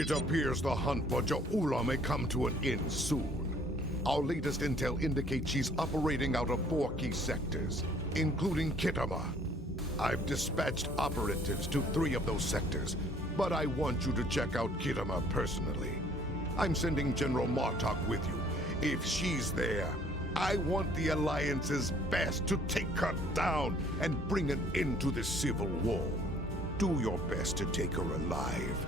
It appears the hunt for Ja'ula may come to an end soon. Our latest intel indicates she's operating out of 4 key sectors, including Kitama. I've dispatched operatives to 3 of those sectors, but I want you to check out Kitama personally. I'm sending General Martok with you. If she's there, I want the Alliance's best to take her down and bring an end to this civil war. Do your best to take her alive.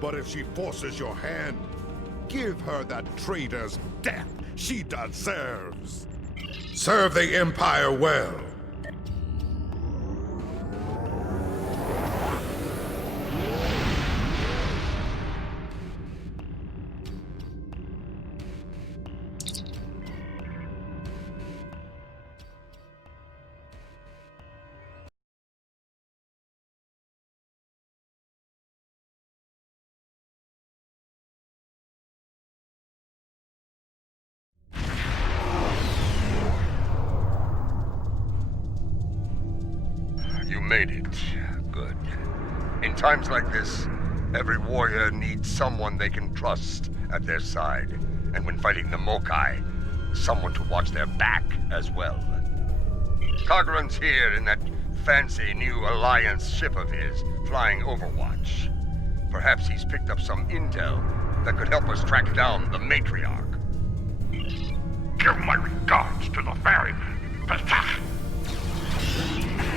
But if she forces your hand, give her that traitor's death she deserves. Serve the Empire well. You made it. Good. In times like this, every warrior needs someone they can trust at their side. And when fighting the Mokai, someone to watch their back as well. Kagran's here in that fancy new Alliance ship of his, flying Overwatch. Perhaps he's picked up some intel that could help us track down the Matriarch. Give my regards to the ferryman, Bortasqu.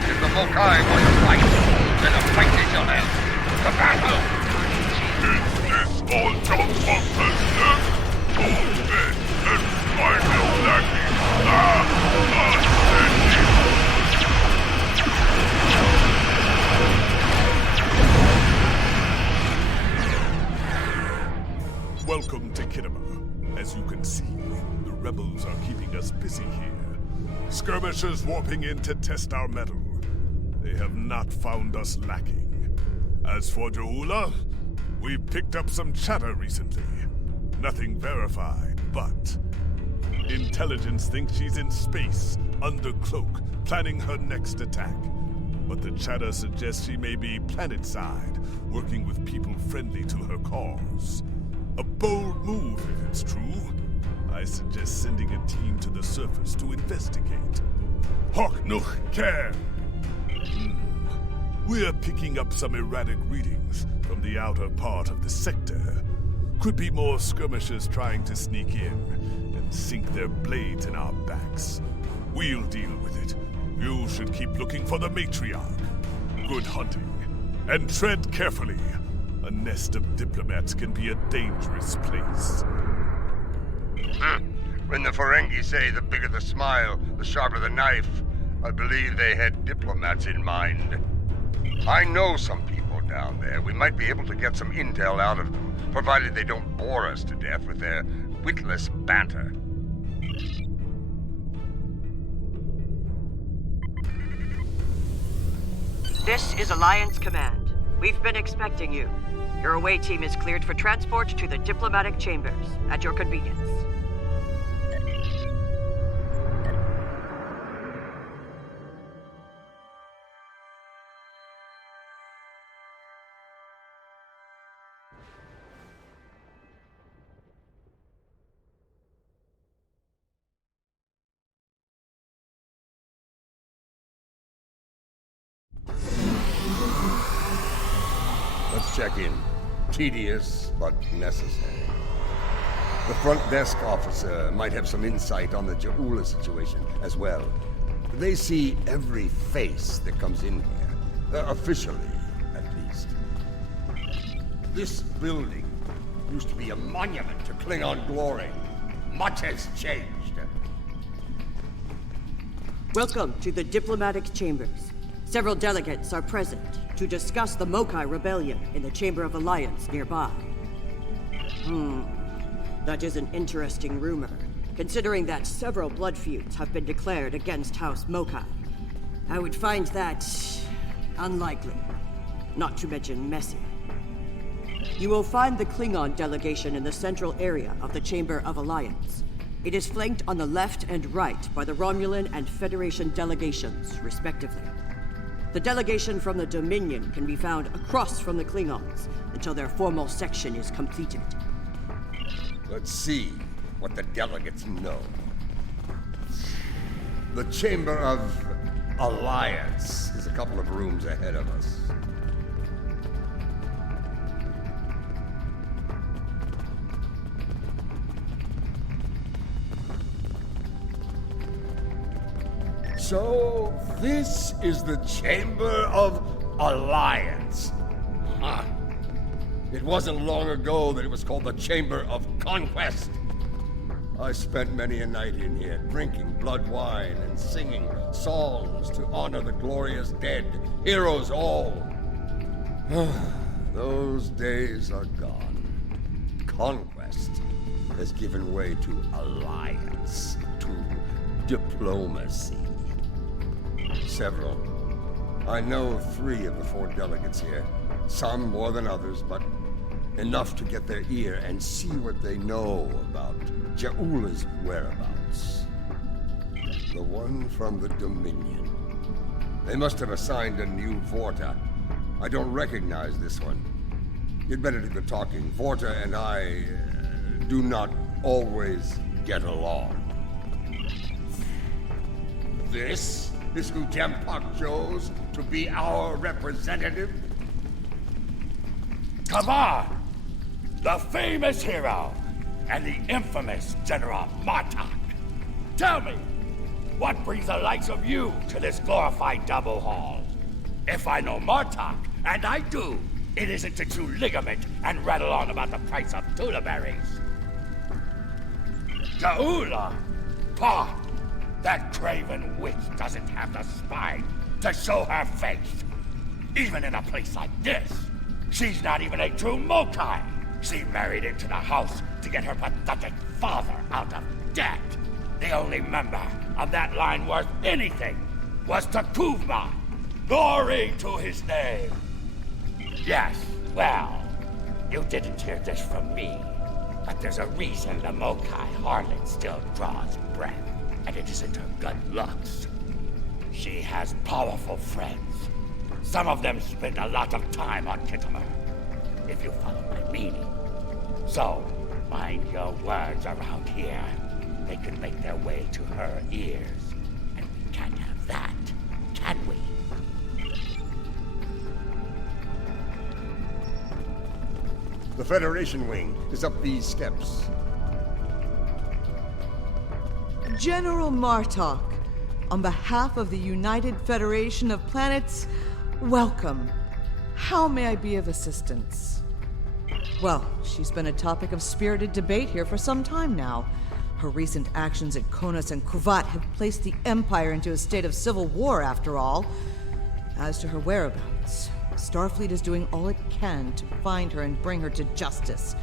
If the Mokai want to fight, then a fight they shall have. The battle! Is this all just for business? All dead and final lacking. Welcome to Kitama. As you can see, the rebels are keeping us busy here. Skirmishers warping in to test our mettle. They have not found us lacking. As for Ja'ula, we've picked up some chatter recently. Nothing verified, but intelligence thinks she's in space, under cloak, planning her next attack. But the chatter suggests she may be planetside, working with people friendly to her cause. A bold move, if it's true. I suggest sending a team to the surface to investigate. Hawk Nuch Cairn! We're picking up some erratic readings from the outer part of the sector. Could be more skirmishers trying to sneak in and sink their blades in our backs. We'll deal with it. You should keep looking for the Matriarch. Good hunting. And tread carefully. A nest of diplomats can be a dangerous place. When the Ferengi say the bigger the smile, the sharper the knife, I believe they had diplomats in mind. I know some people down there. We might be able to get some intel out of them, provided they don't bore us to death with their witless banter. This is Alliance Command. We've been expecting you. Your away team is cleared for transport to the diplomatic chambers, at your convenience. Let's check in. Tedious, but necessary. The front desk officer might have some insight on the Ja'ula situation as well. They see every face that comes in here. Officially, at least. This building used to be a monument to Klingon glory. Much has changed. Welcome to the diplomatic chambers. Several delegates are present to discuss the Mokai Rebellion in the Chamber of Alliance nearby. That is an interesting rumor, considering that several blood feuds have been declared against House Mokai. I would find that unlikely, not to mention messy. You will find the Klingon delegation in the central area of the Chamber of Alliance. It is flanked on the left and right by the Romulan and Federation delegations, respectively. The delegation from the Dominion can be found across from the Klingons until their formal section is completed. Let's see what the delegates know. The Chamber of Alliance is a couple of rooms ahead of us. So, this is the Chamber of Alliance. Huh. It wasn't long ago that it was called the Chamber of Conquest. I spent many a night in here, drinking blood wine and singing songs to honor the glorious dead, heroes all. Those days are gone. Conquest has given way to alliance, to diplomacy. Several. I know 3 of the 4 delegates here. Some more than others, but enough to get their ear and see what they know about Ja'ula's whereabouts. The one from the Dominion. They must have assigned a new Vorta. I don't recognize this one. You'd better do the talking. Vorta and I do not always get along. This is who Dempak chose to be our representative? Kavar, the famous hero, and the infamous General Martok. Tell me, what brings the likes of you to this glorified double hall? If I know Martok, and I do, it isn't to chew ligament and rattle on about the price of tula berries. Ja'ula? Pah! That craven witch doesn't have the spine to show her face. Even in a place like this, she's not even a true Mokai. She married into the house to get her pathetic father out of debt. The only member of that line worth anything was Takuvma. Glory to his name. Yes, well, you didn't hear this from me, but there's a reason the Mokai harlot still draws breath. And it isn't her good looks. She has powerful friends. Some of them spend a lot of time on Khitomer, if you follow my meaning. So, mind your words around here. They could make their way to her ears. And we can't have that, can we? The Federation wing is up these steps. General Martok, on behalf of the United Federation of Planets, welcome. How may I be of assistance? Well, she's been a topic of spirited debate here for some time now. Her recent actions at Konos and Kuvat have placed the Empire into a state of civil war, after all. As to her whereabouts, Starfleet is doing all it can to find her and bring her to justice.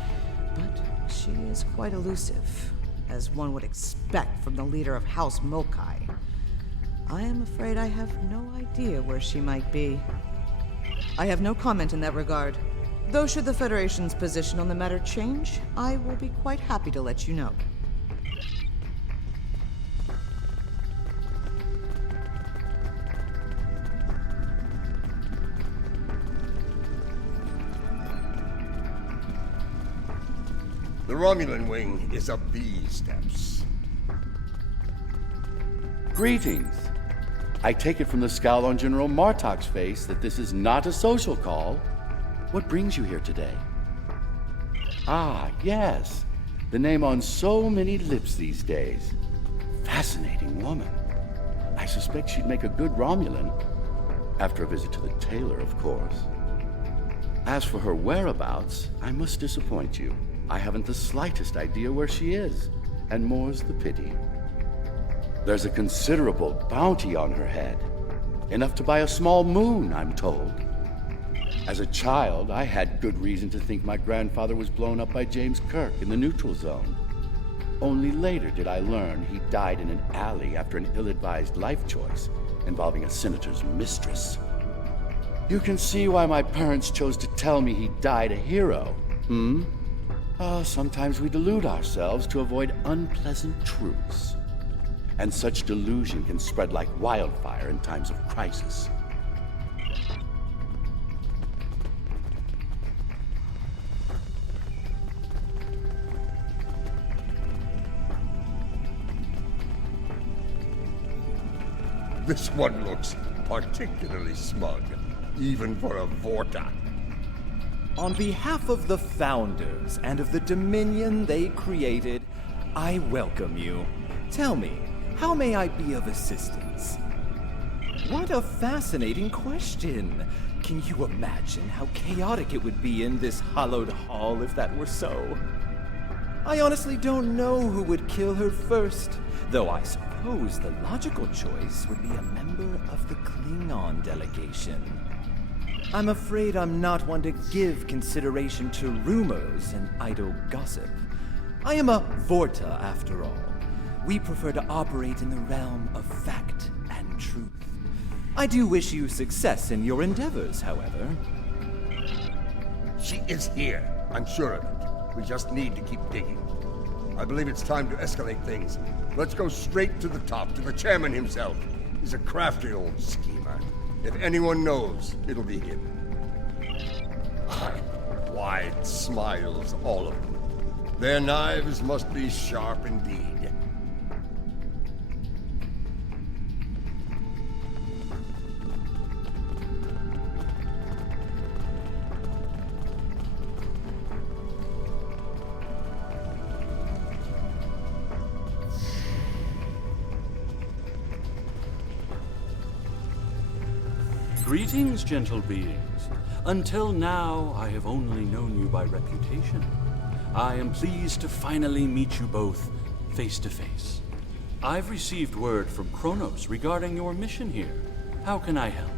But she is quite elusive, as one would expect from the leader of House Mokai. I am afraid I have no idea where she might be. I have no comment in that regard, though should the Federation's position on the matter change, I will be quite happy to let you know. The Romulan wing is up these steps. Greetings. I take it from the scowl on General Martok's face that this is not a social call. What brings you here today? Ah, yes. The name on so many lips these days. Fascinating woman. I suspect she'd make a good Romulan. After a visit to the tailor, of course. As for her whereabouts, I must disappoint you. I haven't the slightest idea where she is, and more's the pity. There's a considerable bounty on her head. Enough to buy a small moon, I'm told. As a child, I had good reason to think my grandfather was blown up by James Kirk in the neutral zone. Only later did I learn he died in an alley after an ill-advised life choice involving a senator's mistress. You can see why my parents chose to tell me he died a hero, sometimes we delude ourselves to avoid unpleasant truths. And such delusion can spread like wildfire in times of crisis. This one looks particularly smug, even for a Vorta. On behalf of the Founders and of the Dominion they created, I welcome you. Tell me, how may I be of assistance? What a fascinating question. Can you imagine how chaotic it would be in this hallowed hall if that were so? I honestly don't know who would kill her first, though I suppose the logical choice would be a member of the Klingon delegation. I'm afraid I'm not one to give consideration to rumors and idle gossip. I am a Vorta, after all. We prefer to operate in the realm of fact and truth. I do wish you success in your endeavors, however. She is here. I'm sure of it. We just need to keep digging. I believe it's time to escalate things. Let's go straight to the top, to the chairman himself. He's a crafty old schemer. If anyone knows, it'll be him. Wide smiles, all of them. Their knives must be sharp indeed. Greetings, gentle beings. Until now, I have only known you by reputation. I am pleased to finally meet you both face to face. I've received word from Kronos regarding your mission here. How can I help?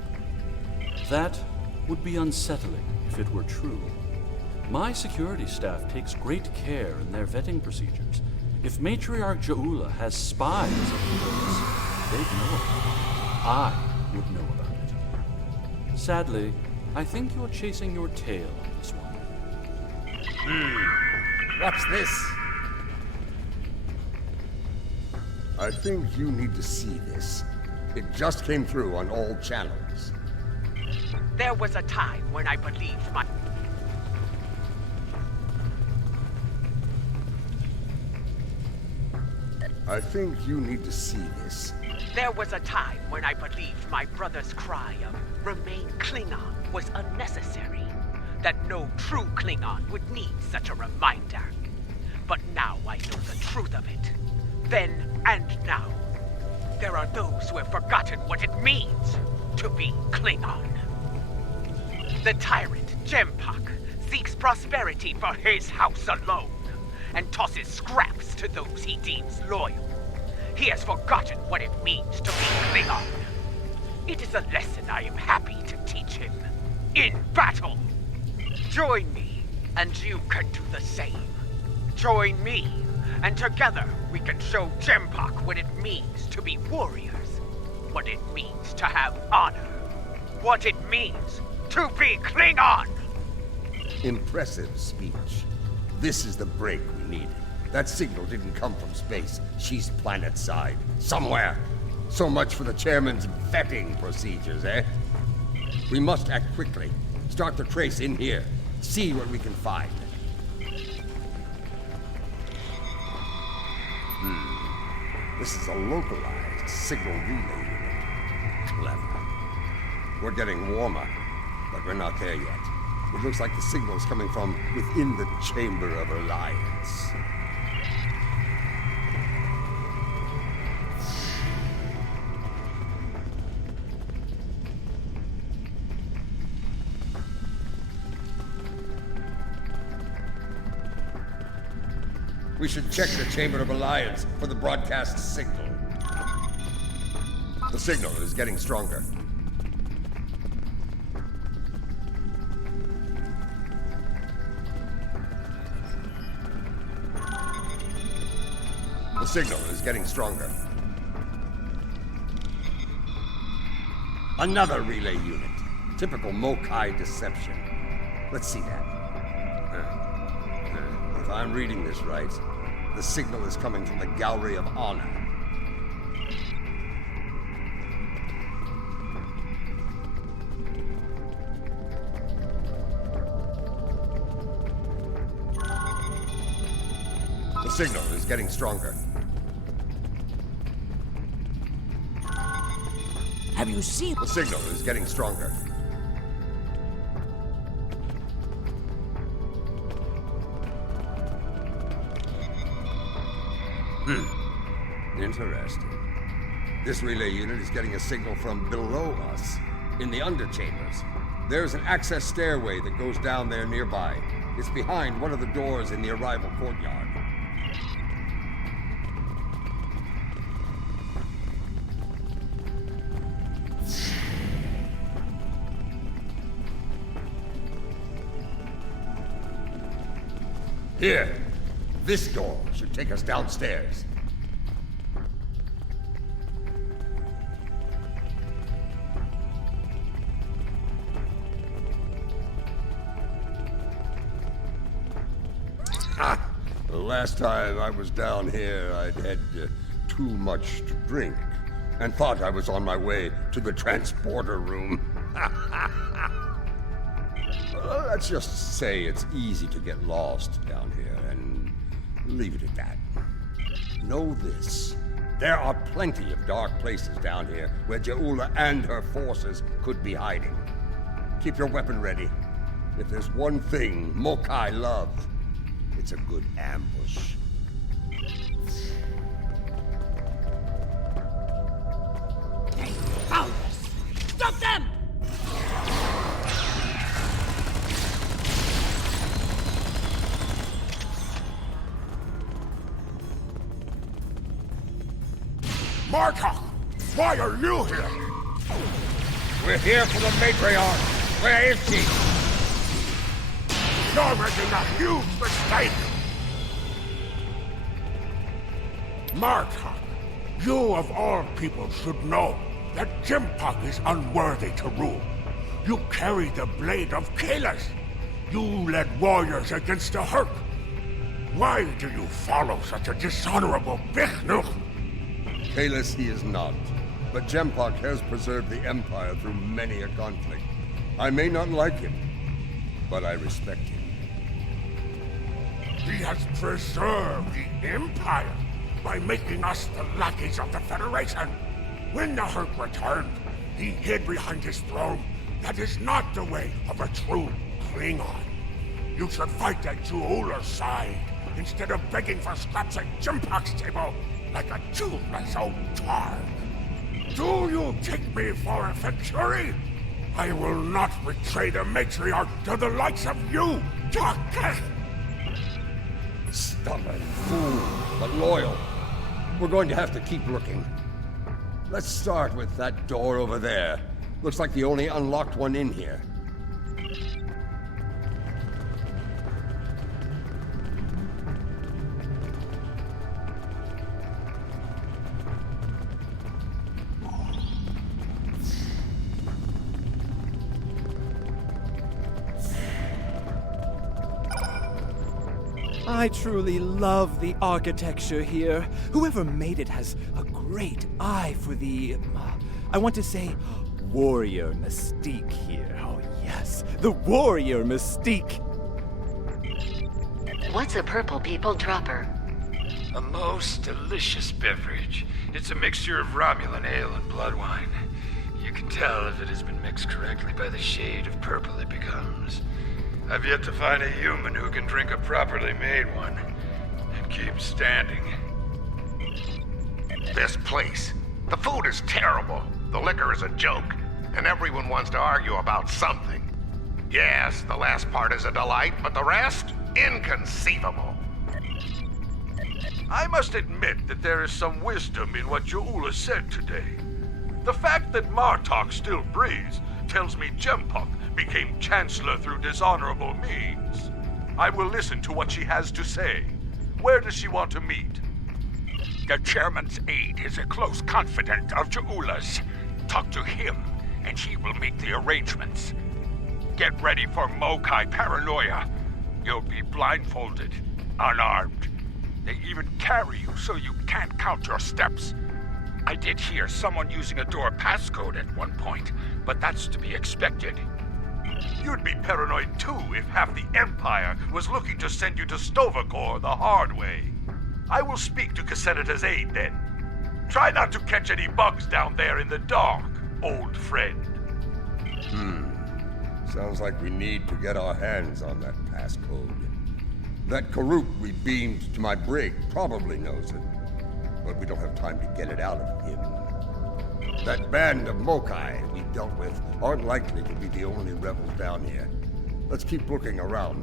That would be unsettling if it were true. My security staff takes great care in their vetting procedures. If Matriarch Jaula has spies of yours, they'd know it. I would know about it. Sadly, I think you're chasing your tail on this one. What's this? I think you need to see this. It just came through on all channels. There was a time when I believed my... I think you need to see this. There was a time when I believed my brother's cry of "Remain Klingon" was unnecessary. That no true Klingon would need such a reminder. But now I know the truth of it. Then and now. There are those who have forgotten what it means to be Klingon. The tyrant, Jempak, seeks prosperity for his house alone, and tosses scraps to those he deems loyal. He has forgotten what it means to be Klingon. It is a lesson I am happy to teach him. In battle! Join me, and you can do the same. Join me, and together we can show Jempak what it means to be warriors. What it means to have honor. What it means to be Klingon! Impressive speech. This is the break we needed. That signal didn't come from space. She's planet-side. Somewhere. So much for the chairman's vetting procedures, eh? We must act quickly. Start the trace in here. See what we can find. This is a localized signal relay unit. Clever. We're getting warmer, but we're not there yet. It looks like the signal's coming from within the Chamber of Alliance. We should check the Chamber of Alliance for the broadcast signal. The signal is getting stronger. The signal is getting stronger. Another relay unit. Typical Mokai deception. Let's see that. If I'm reading this right, the signal is coming from the Gallery of Honor. The signal is getting stronger. Have you seen... The signal is getting stronger. Interesting. This relay unit is getting a signal from below us, in the underchambers. There's an access stairway that goes down there nearby. It's behind one of the doors in the arrival courtyard. Here, this door should take us downstairs. The last time I was down here, I'd had too much to drink and thought I was on my way to the transporter room. Let's just say it's easy to get lost down here and leave it at that. Know this. There are plenty of dark places down here where Jaula and her forces could be hiding. Keep your weapon ready. If there's one thing Mokai love, it's a good ambush. They found us! Stop them! Martok! Why are you here? We're here for the matriarch. Where is she? You're making a huge mistake! Martok, you of all people should know that Jimpak is unworthy to rule. You carry the blade of Kalis. You led warriors against the Herc. Why do you follow such a dishonorable Bichnuch? Kalis he is not, but Jempak has preserved the Empire through many a conflict. I may not like him, but I respect him. He has preserved the Empire by making us the lackeys of the Federation. When the Herc returned, he hid behind his throne. That is not the way of a true Klingon. You should fight at Jaula's side, instead of begging for scraps at Jimpak's table, like a toothless old tard. Do you take me for a Venturi? I will not betray the matriarch to the likes of you, Doctor! Stubborn fool, but loyal. We're going to have to keep looking. Let's start with that door over there. Looks like the only unlocked one in here. I truly love the architecture here. Whoever made it has a great eye for the, I want to say, warrior mystique here. Oh yes, the warrior mystique. What's a purple people dropper? A most delicious beverage. It's a mixture of Romulan ale and blood wine. You can tell if it has been mixed correctly by the shade of purple it becomes. I've yet to find a human who can drink a properly made one and keep standing. This place. The food is terrible. The liquor is a joke. And everyone wants to argue about something. Yes, the last part is a delight, but the rest? Inconceivable. I must admit that there is some wisdom in what Jaula said today. The fact that Martok still breathes tells me Jempak became Chancellor through dishonorable means. I will listen to what she has to say. Where does she want to meet? The Chairman's aide is a close confidant of Jaula's. Talk to him, and he will make the arrangements. Get ready for Mokai paranoia. You'll be blindfolded, unarmed. They even carry you so you can't count your steps. I did hear someone using a door passcode at one point, but that's to be expected. You'd be paranoid too if half the Empire was looking to send you to Stovacor the hard way. I will speak to Casenata's aide then. Try not to catch any bugs down there in the dark. old friend. Sounds like we need to get our hands on that passcode. That Karuk we beamed to my brig probably knows it, but we don't have time to get it out of him. That band of Mokai we dealt with aren't likely to be the only rebels down here. Let's keep looking around.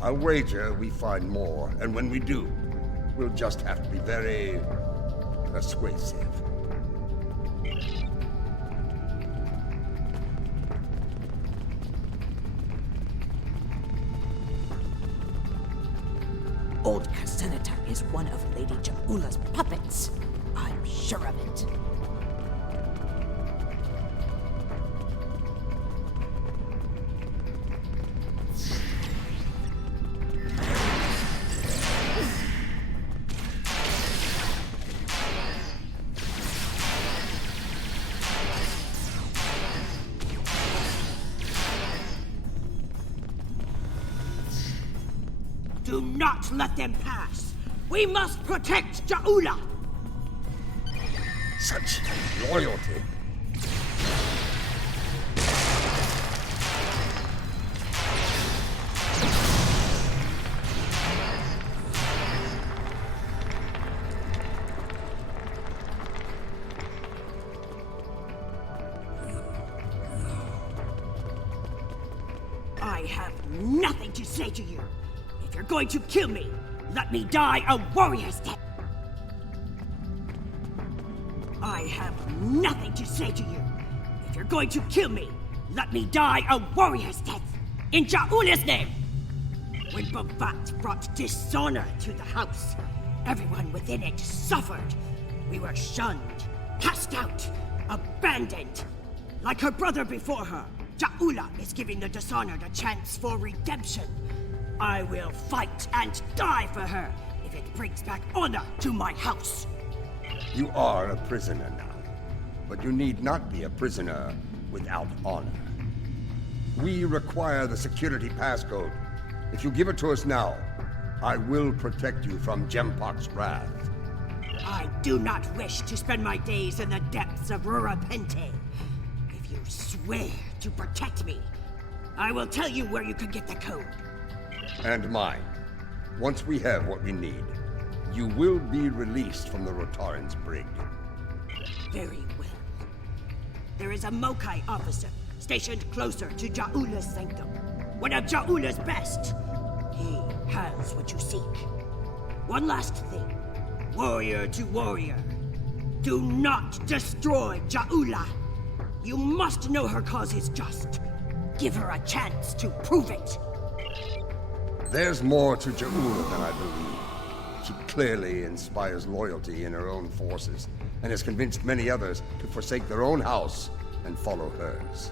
I'll wager we find more, and when we do, we'll just have to be very persuasive. Old Casenata is one of Lady Jaula's puppets. I'm sure of it. Do not let them pass. We must protect Jaula. Such loyalty. I have nothing to say to you. If you're going to kill me, let me die a warrior's death. I have nothing to say to you. If you're going to kill me, let me die a warrior's death. In Jaula's name! When Babat brought dishonor to the house, everyone within it suffered. We were shunned, cast out, abandoned. Like her brother before her, Jaula is giving the dishonored a chance for redemption. I will fight and die for her if it brings back honor to my house. You are a prisoner now, but you need not be a prisoner without honor. We require the security passcode. If you give it to us now, I will protect you from Gempok's wrath. I do not wish to spend my days in the depths of Rurapente. If you swear to protect me, I will tell you where you can get the code. And mine. Once we have what we need, you will be released from the Rotaran's brig. Very well. There is a Mokai officer stationed closer to Jaula's sanctum. One of Jaula's best. He has what you seek. One last thing. Warrior to warrior. Do not destroy Jaula. You must know her cause is just. Give her a chance to prove it. There's more to Jaula than I believe. She clearly inspires loyalty in her own forces, and has convinced many others to forsake their own house and follow hers.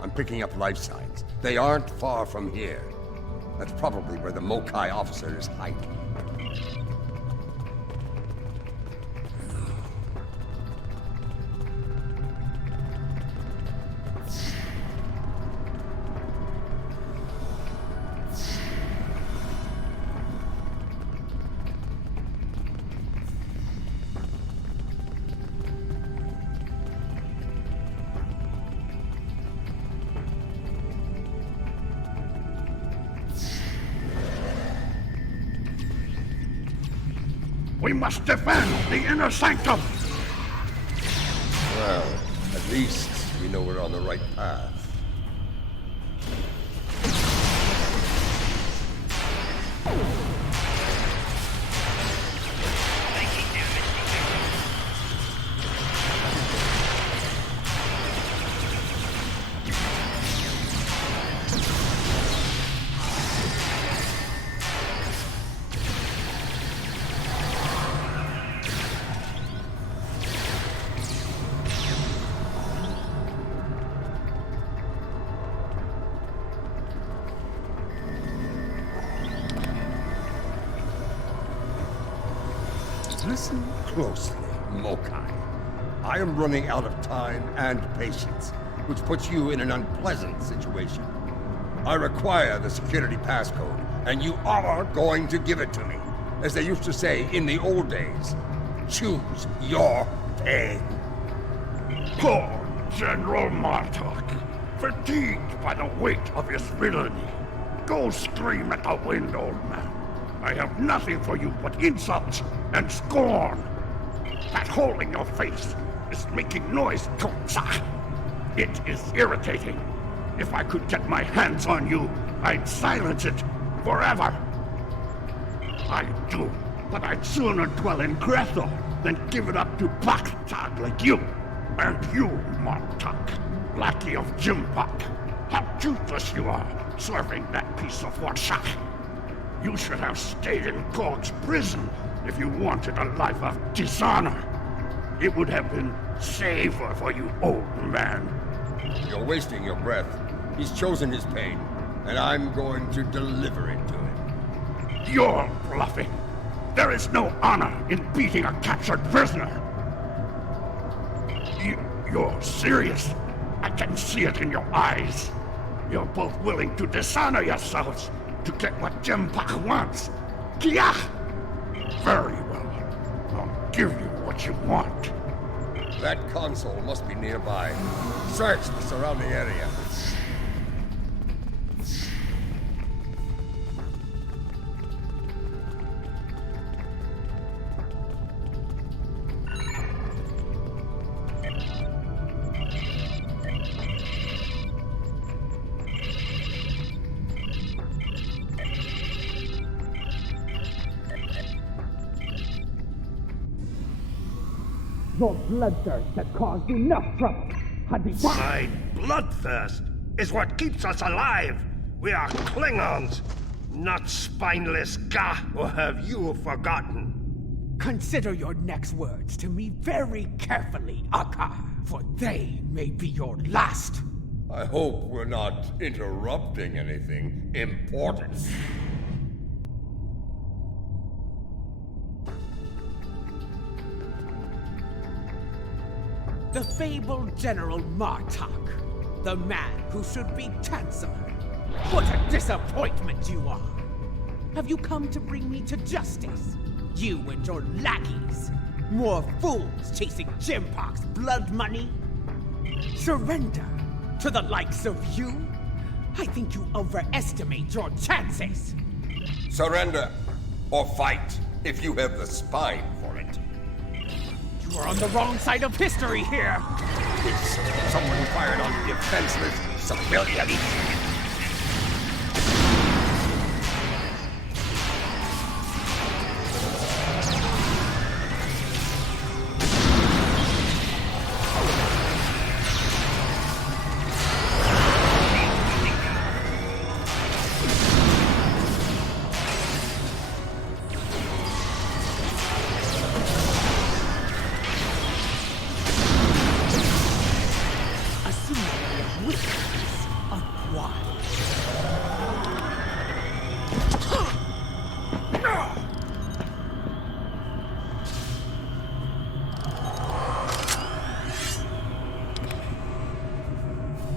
I'm picking up life signs. They aren't far from here. That's probably where the Mokai officer is hiding. We must defend the inner sanctum! Well, at least we know we're on the right path. Listen closely, Mokai. I am running out of time and patience, which puts you in an unpleasant situation. I require the security passcode, and you are going to give it to me. As they used to say in the old days, choose your pain. Poor General Martok, fatigued by the weight of his villainy. Go scream at the wind, old man. I have nothing for you but insults and scorn. That hole in your face is making noise, Toksa. It is irritating. If I could get my hands on you, I'd silence it forever. I do, but I'd sooner dwell in Grethel than give it up to Baktag like you. And you, Martok, lackey of Jimpak. How toothless you are, serving that piece of Warshak. You should have stayed in Gorg's prison if you wanted a life of dishonor. It would have been safer for you, old man. You're wasting your breath. He's chosen his pain, and I'm going to deliver it to him. You're bluffing. There is no honor in beating a captured prisoner. You're serious. I can see it in your eyes. You're both willing to dishonor yourselves to get what Jimpak wants. Kiach! Very well. I'll give you what you want. That console must be nearby. Search the surrounding area. Your bloodthirst has caused enough trouble. My bloodthirst is what keeps us alive. We are Klingons, not spineless Gah, or have you forgotten? Consider your next words to me very carefully, Akar, for they may be your last. I hope we're not interrupting anything important. The fabled General Martok, the man who should be Chancellor. What a disappointment you are! Have you come to bring me to justice? You and your lackeys? More fools chasing Jimpak's blood money? Surrender to the likes of you? I think you overestimate your chances. Surrender or fight if you have the spine for it. You are on the wrong side of history here. Someone fired on defenseless civilians.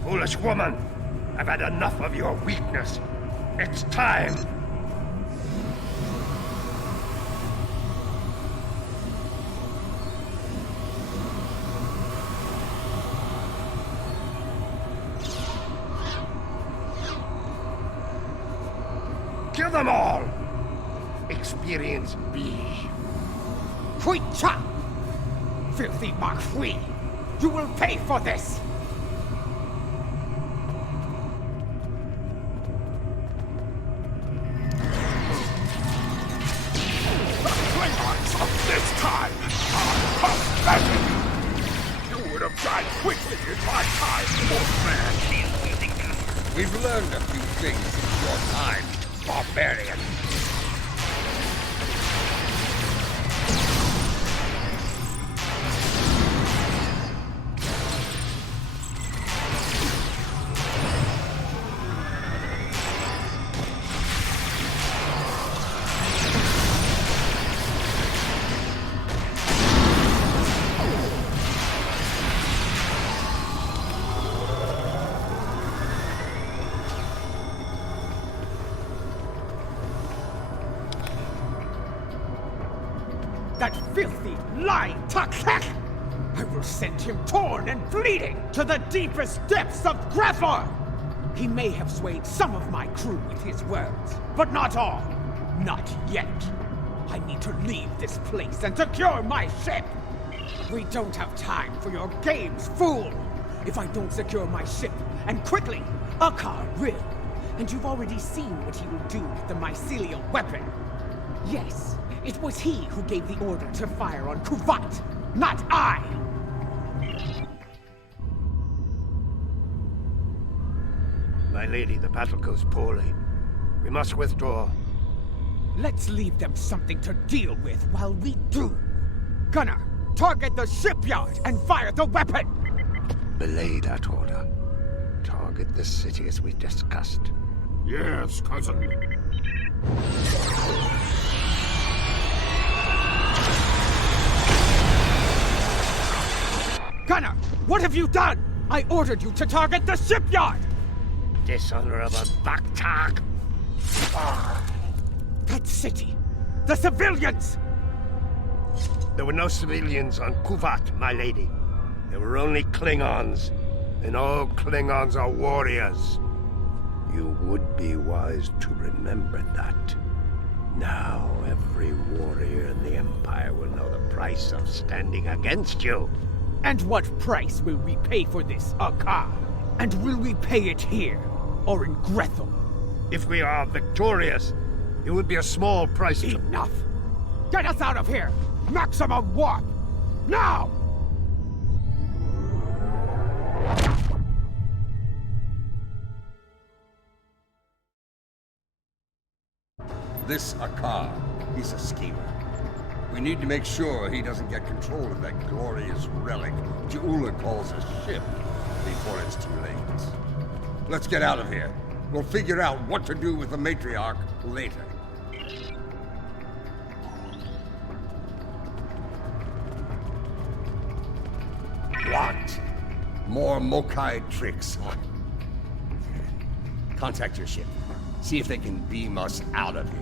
Foolish woman, I've had enough of your weakness. It's time. Kill them all! Experience B. Huicha! Filthy Marquis! You will pay for this! This time, I'm begging you. You would have died quickly in my time, old man. We've learned a few things in your time, barbarian. That filthy, lying Takak! I will send him torn and bleeding to the deepest depths of Grethor! He may have swayed some of my crew with his words, but not all. Not yet. I need to leave this place and secure my ship! We don't have time for your games, fool! If I don't secure my ship, and quickly, Akar will. And you've already seen what he will do with the mycelial weapon. Yes, it was he who gave the order to fire on Kuvat, not I! My lady, the battle goes poorly. We must withdraw. Let's leave them something to deal with while we do. Gunner, target the shipyard and fire the weapon! Belay that order. Target the city as we discussed. Yes, cousin. Gunner, what have you done? I ordered you to target the shipyard! Dishonorable Baktak! That city! The civilians! There were no civilians on Kuvat, my lady. There were only Klingons. And all Klingons are warriors. You would be wise to remember that. Now every warrior in the Empire will know the price of standing against you. And what price will we pay for this, Akar? And will we pay it here, or in Grethel? If we are victorious, it would be a small price. Enough! Get us out of here! Maximum warp! Now! This Akar, he's a schemer. We need to make sure he doesn't get control of that glorious relic Ja'ula calls a ship before it's too late. Let's get out of here. We'll figure out what to do with the matriarch later. What? More Mokai tricks, huh? Contact your ship. See if they can beam us out of here.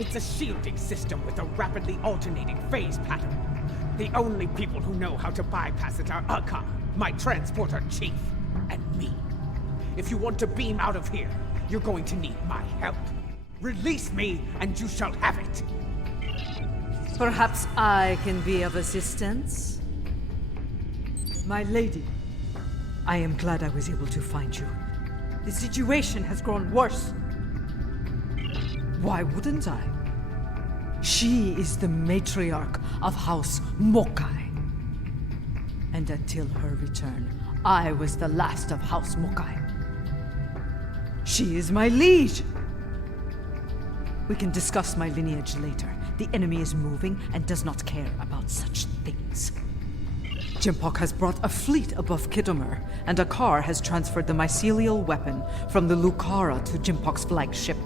It's a shielding system with a rapidly alternating phase pattern. The only people who know how to bypass it are Akar, my transporter chief, and me. If you want to beam out of here, you're going to need my help. Release me, and you shall have it. Perhaps I can be of assistance? My lady, I am glad I was able to find you. The situation has grown worse. Why wouldn't I? She is the matriarch of House Mokai. And until her return, I was the last of House Mokai. She is my liege! We can discuss my lineage later. The enemy is moving and does not care about such things. Jimpok has brought a fleet above Khitomer, and Akar has transferred the mycelial weapon from the Lucara to Jimpok's flagship.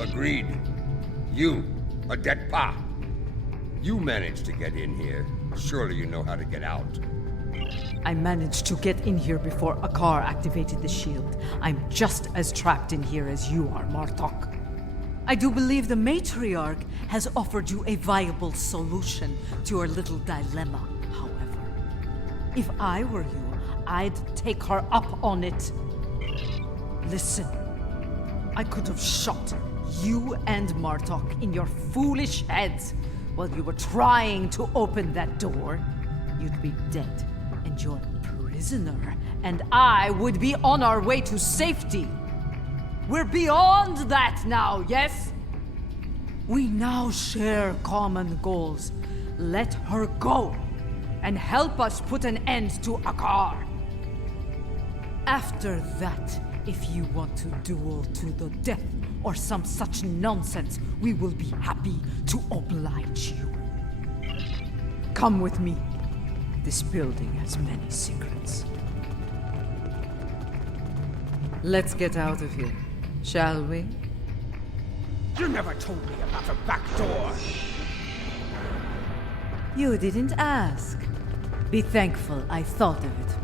Agreed. You, a Detpa. You managed to get in here. Surely you know how to get out. I managed to get in here before Akar activated the shield. I'm just as trapped in here as you are, Martok. I do believe the matriarch has offered you a viable solution to your little dilemma, however. If I were you, I'd take her up on it. Listen, I could have shot you and Martok in your foolish heads while you were trying to open that door. You'd be dead, and your prisoner and I would be on our way to safety. We're beyond that now, yes? We now share common goals. Let her go, and help us put an end to Akar. After that, if you want to duel to the death or some such nonsense, we will be happy to oblige you. Come with me. This building has many secrets. Let's get out of here, shall we? You never told me about a back door. You didn't ask. Be thankful I thought of it,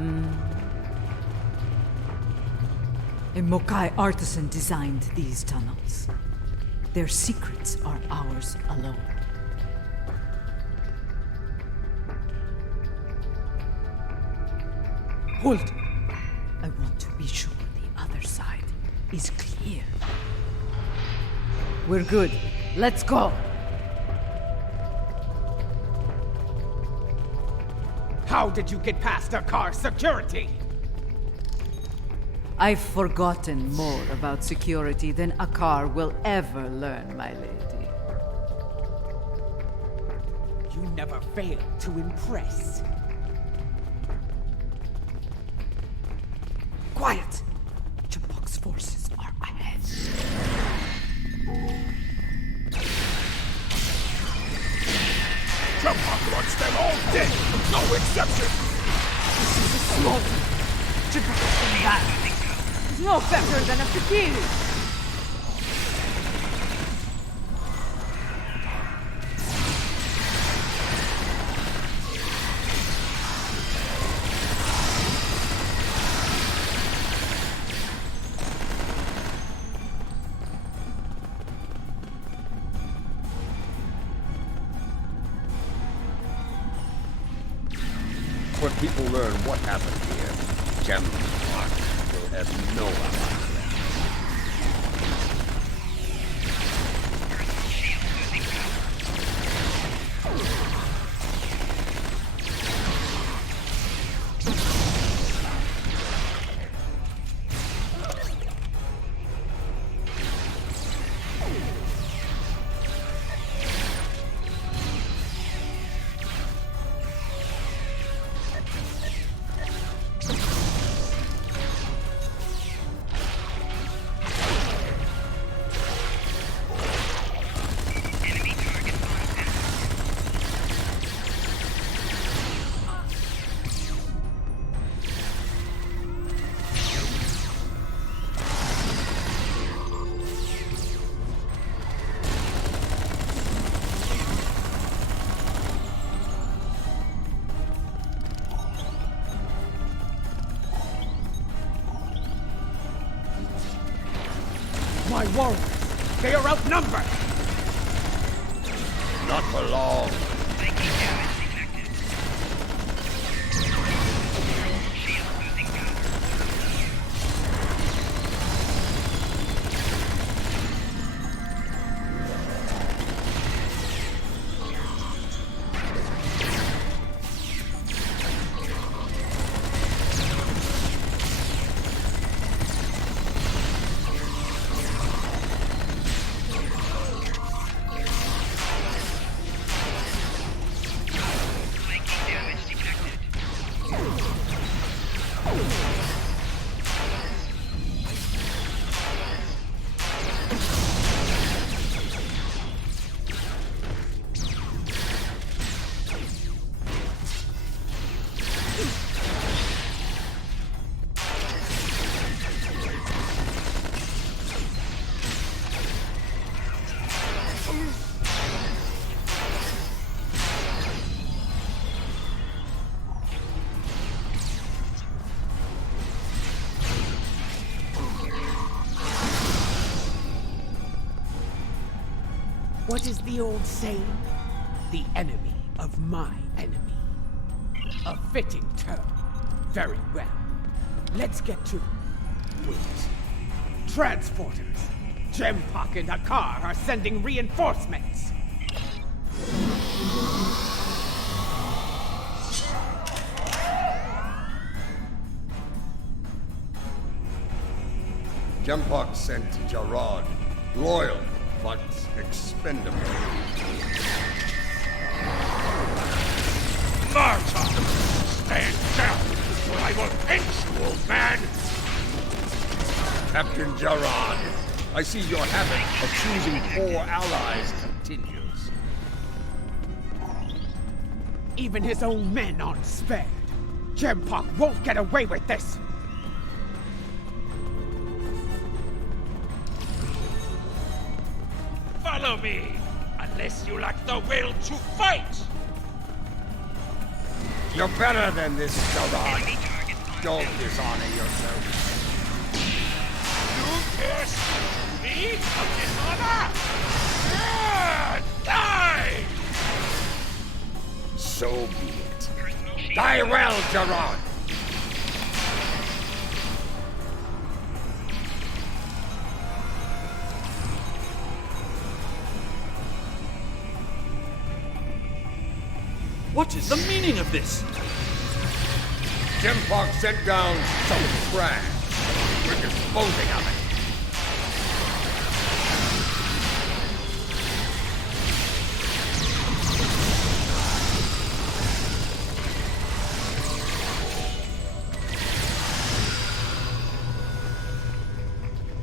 A Mokai artisan designed these tunnels. Their secrets are ours alone. Hold! I want to be sure the other side is clear. We're good. Let's go! How did you get past our car security? I've forgotten more about security than a car will ever learn, my lady. You never fail to impress. Quiet! Jabok's forces are ahead. Jabok wants them all dead! No exception! This is a slaughter. Jabok's been bad. He's no better than a fakir. When people learn what happened here, Jempak will have no idea. My warriors! They are outnumbered! Not for long. What is the old saying? The enemy of my enemy. A fitting term. Very well. Let's get to... Wait. Transporters! Jempak and Akar are sending reinforcements! Jempak sent Jarad, loyal but expendable. Martok! Stand down, or I will pinch you, old man! Captain Jarad, I see your habit of choosing poor allies continues. Even his own men aren't spared. Jempak won't get away with this! Follow me, unless you lack the will to fight! You're better than this, Jarad. Don't dishonor yourself. You pierce me of dishonor? Die! So be it. Die well, Jarad! What is the meaning of this? Jimpock sent down some trash. We're disposing of it.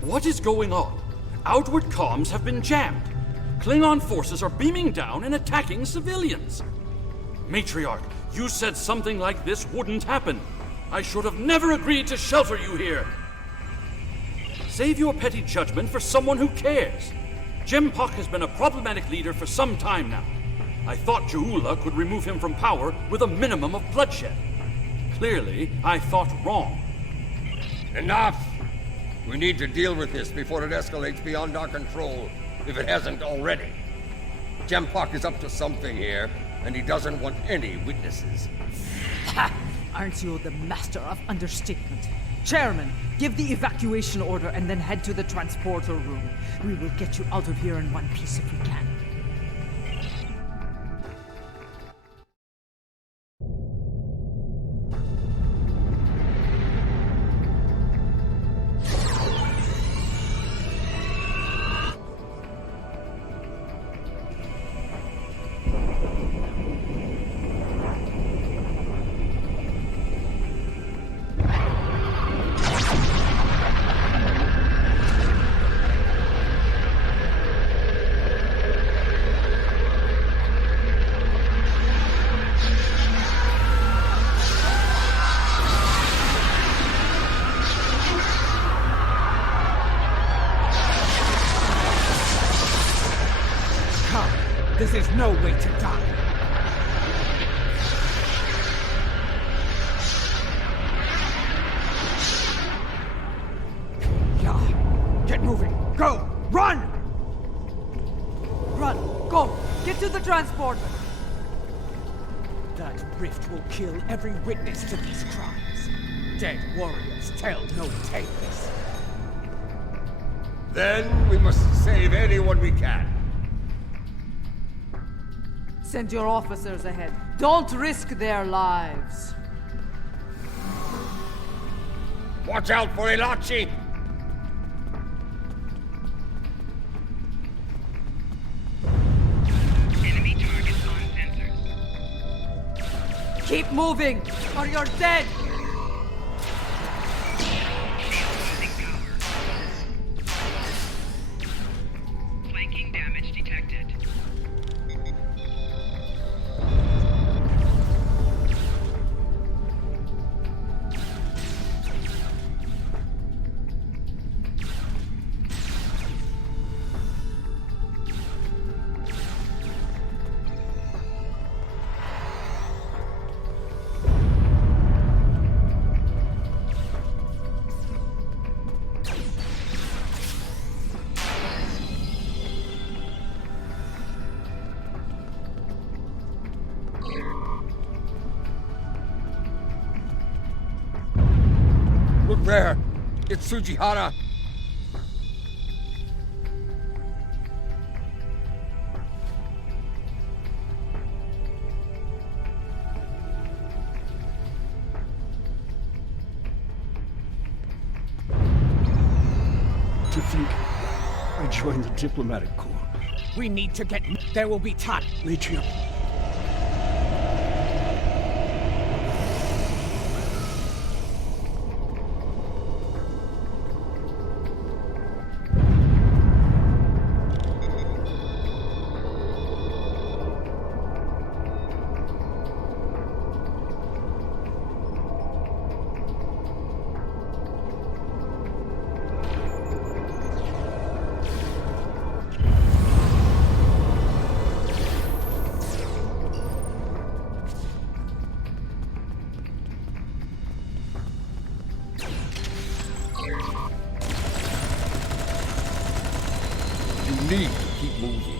What is going on? Outward comms have been jammed. Klingon forces are beaming down and attacking civilians. Matriarch, you said something like this wouldn't happen. I should have never agreed to shelter you here. Save your petty judgment for someone who cares. Jimpock has been a problematic leader for some time now. I thought Juula could remove him from power with a minimum of bloodshed. Clearly, I thought wrong. Enough! We need to deal with this before it escalates beyond our control, if it hasn't already. Jimpock is up to something here, and he doesn't want any witnesses. Ha! Aren't you the master of understatement? Chairman, give the evacuation order and then head to the transporter room. We will get you out of here in one piece if we can. This is no way to die. Yeah. Get moving. Go. Run! Run! Go! Get to the transporter! That rift will kill every witness to these crimes. Dead warriors tell no tales. Then we must save anyone we can. Send your officers ahead. Don't risk their lives. Watch out for Ilachi! Enemy targets on sensors. Keep moving, or you're dead! Losing power. Flanking damage detected. Look there! It's Tsujihara! To think I joined the diplomatic corps. We need to get... There will be time. Matriarch. You need to keep moving.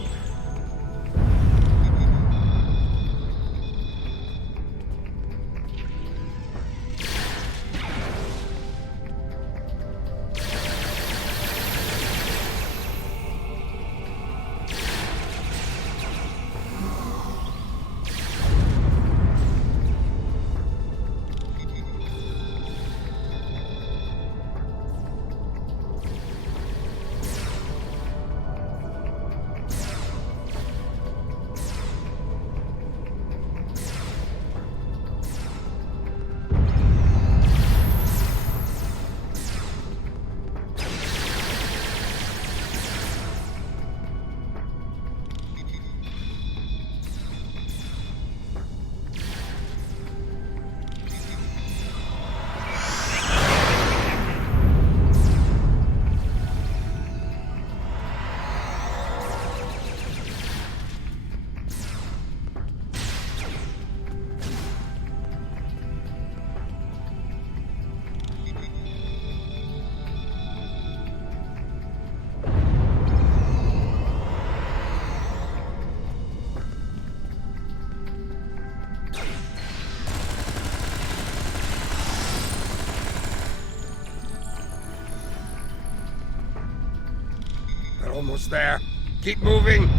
Almost there. Keep moving.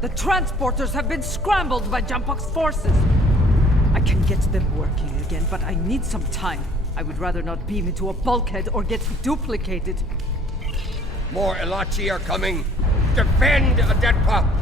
The transporters have been scrambled by Jampok's forces. I can get them working again, but I need some time. I would rather not beam into a bulkhead or get duplicated. More Elachi are coming. Defend Adetpa!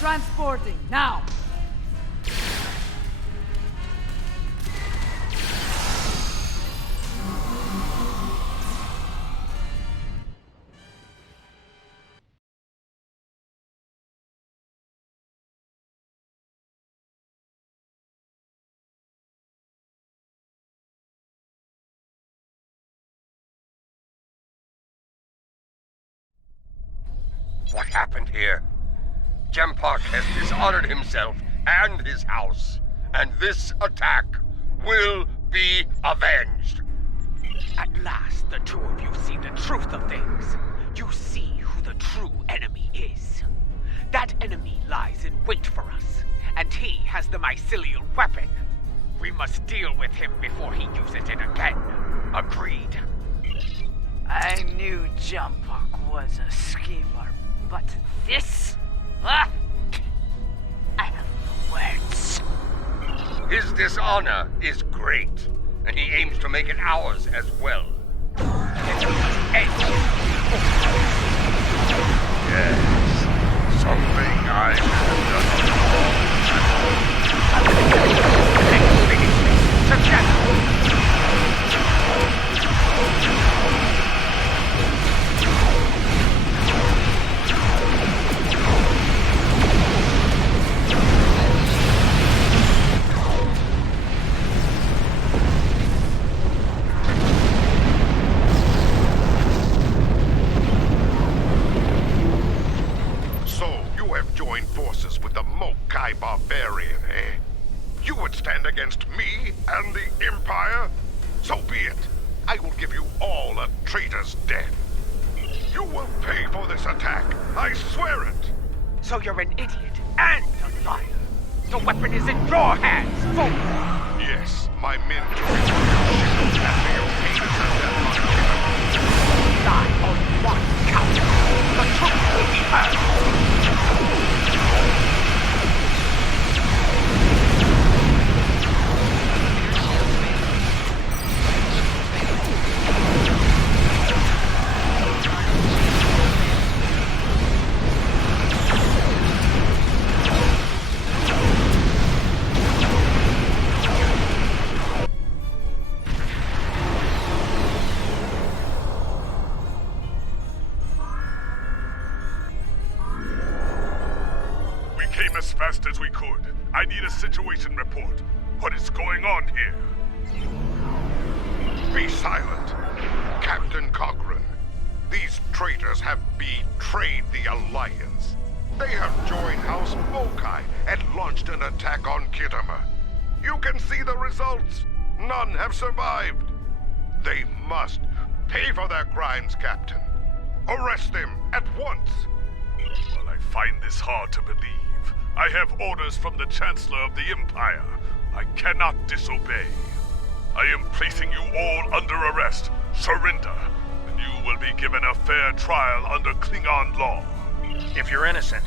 Transporting, now! What happened here? Jampok has dishonored himself and his house, and this attack will be avenged. At last, the two of you see the truth of things. You see who the true enemy is. That enemy lies in wait for us, and he has the mycelial weapon. We must deal with him before he uses it again. Agreed? I knew Jampok was a schemer, but this? Ah! I have no words. His dishonor is great, and he aims to make it ours as well. Yes, something I barbarian, eh? You would stand against me and the Empire? So be it. I will give you all a traitor's death. You will pay for this attack. I swear it. So you're an idiot and a liar. The weapon is in your hands, fool. Yes, my men took it from your ship and they obeyed us at that lie on one count. The truth will be heard. As fast as we could. I need a situation report. What is going on here? Be silent. Captain Cochrane, these traitors have betrayed the Alliance. They have joined House Mokai and launched an attack on Kittimer. You can see the results. None have survived. They must pay for their crimes, Captain. Arrest them at once. While I find this hard to believe, I have orders from the Chancellor of the Empire. I cannot disobey. I am placing you all under arrest. Surrender, and you will be given a fair trial under Klingon law. If you're innocent,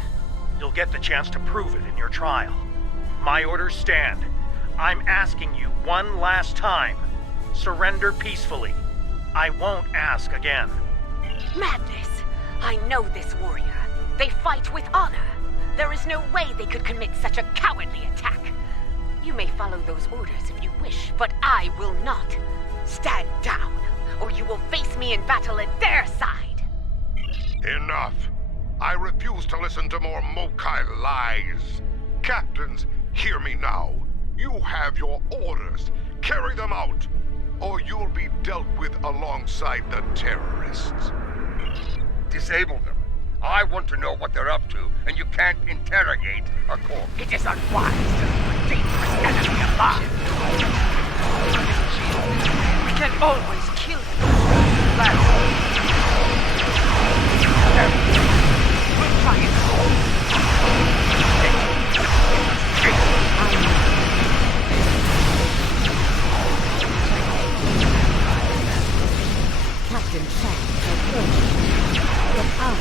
you'll get the chance to prove it in your trial. My orders stand. I'm asking you one last time. Surrender peacefully. I won't ask again. Madness! I know this warrior. They fight with honor. There is no way they could commit such a cowardly attack. You may follow those orders if you wish, but I will not. Stand down, or you will face me in battle at their side. Enough. I refuse to listen to more Mokai lies. Captains, hear me now. You have your orders. Carry them out, or you'll be dealt with alongside the terrorists. Disable them. I want to know what they're up to, and you can't interrogate a corpse. It is unwise to leave a dangerous enemy alive. We can always kill him. We'll try it. Captain Shack approached. Look out.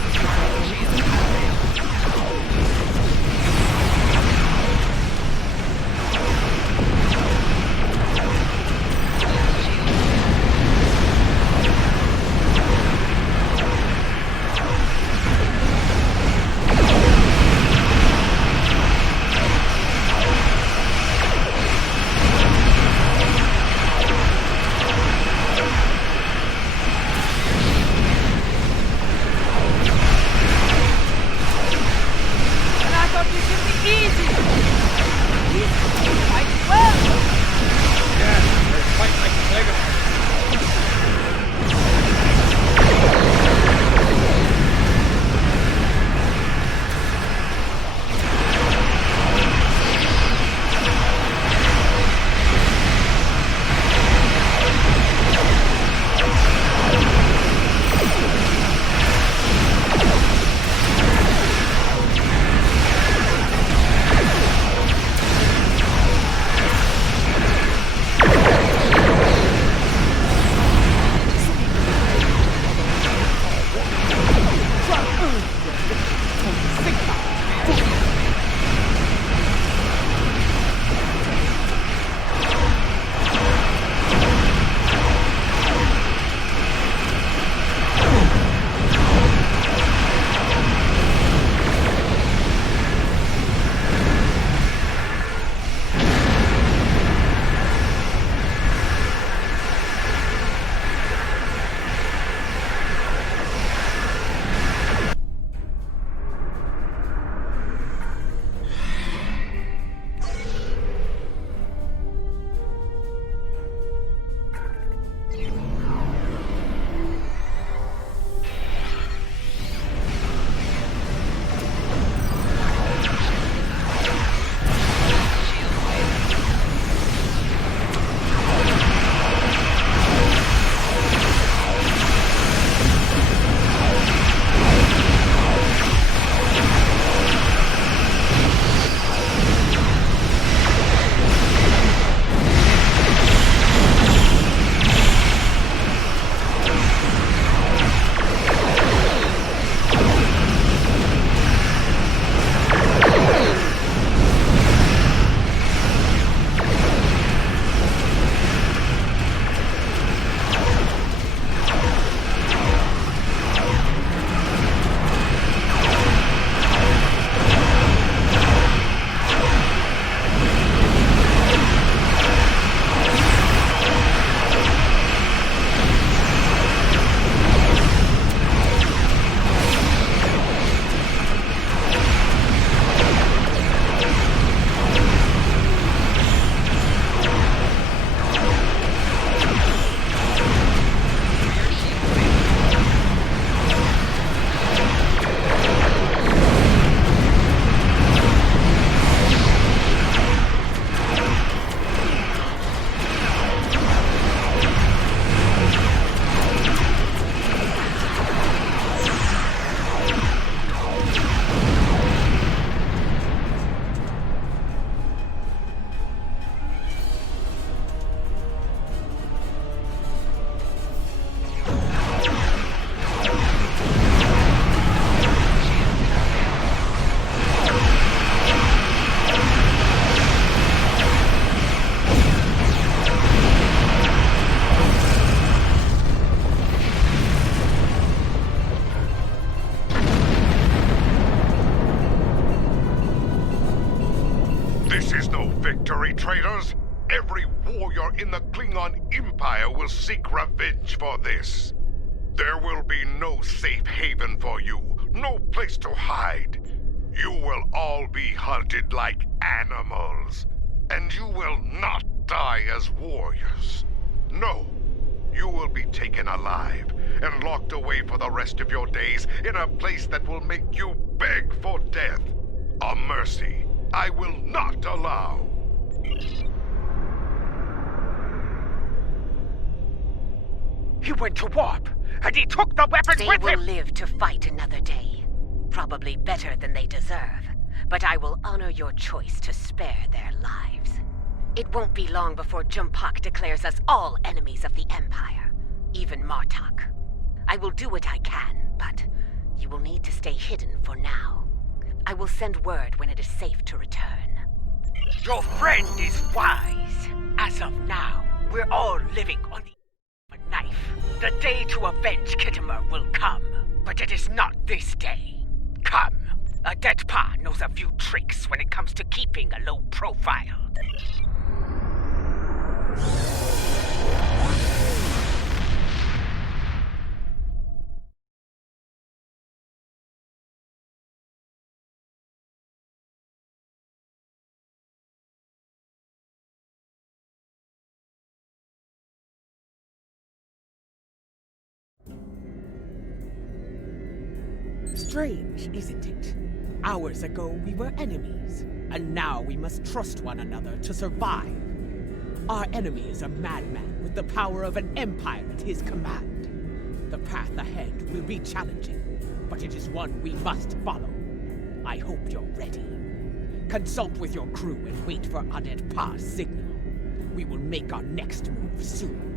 victory, traitors! Every warrior in the Klingon Empire will seek revenge for this. There will be no safe haven for you, no place to hide. You will all be hunted like animals, and you will not die as warriors. No, you will be taken alive and locked away for the rest of your days in a place that will make you beg for death. A mercy I will not allow. He went to warp, and he took the weapon They with will him! live to fight another day. Probably better than they deserve. But I will honor your choice to spare their lives. It won't be long before Jumpak declares us all enemies of the Empire. Even Martok. I will do what I can, but you will need to stay hidden for now. I will send word when it is safe to return. Your friend is wise. As of now, we're all living on the knife. The day to avenge Kittimer will come, but it is not this day. Come. A dead pa knows a few tricks when it comes to keeping a low profile. Strange, isn't it? Hours ago we were enemies, and now we must trust one another to survive. Our enemy is a madman with the power of an empire at his command. The path ahead will be challenging, but it is one we must follow. I hope you're ready. Consult with your crew and wait for Adet Pa's signal. We will make our next move soon.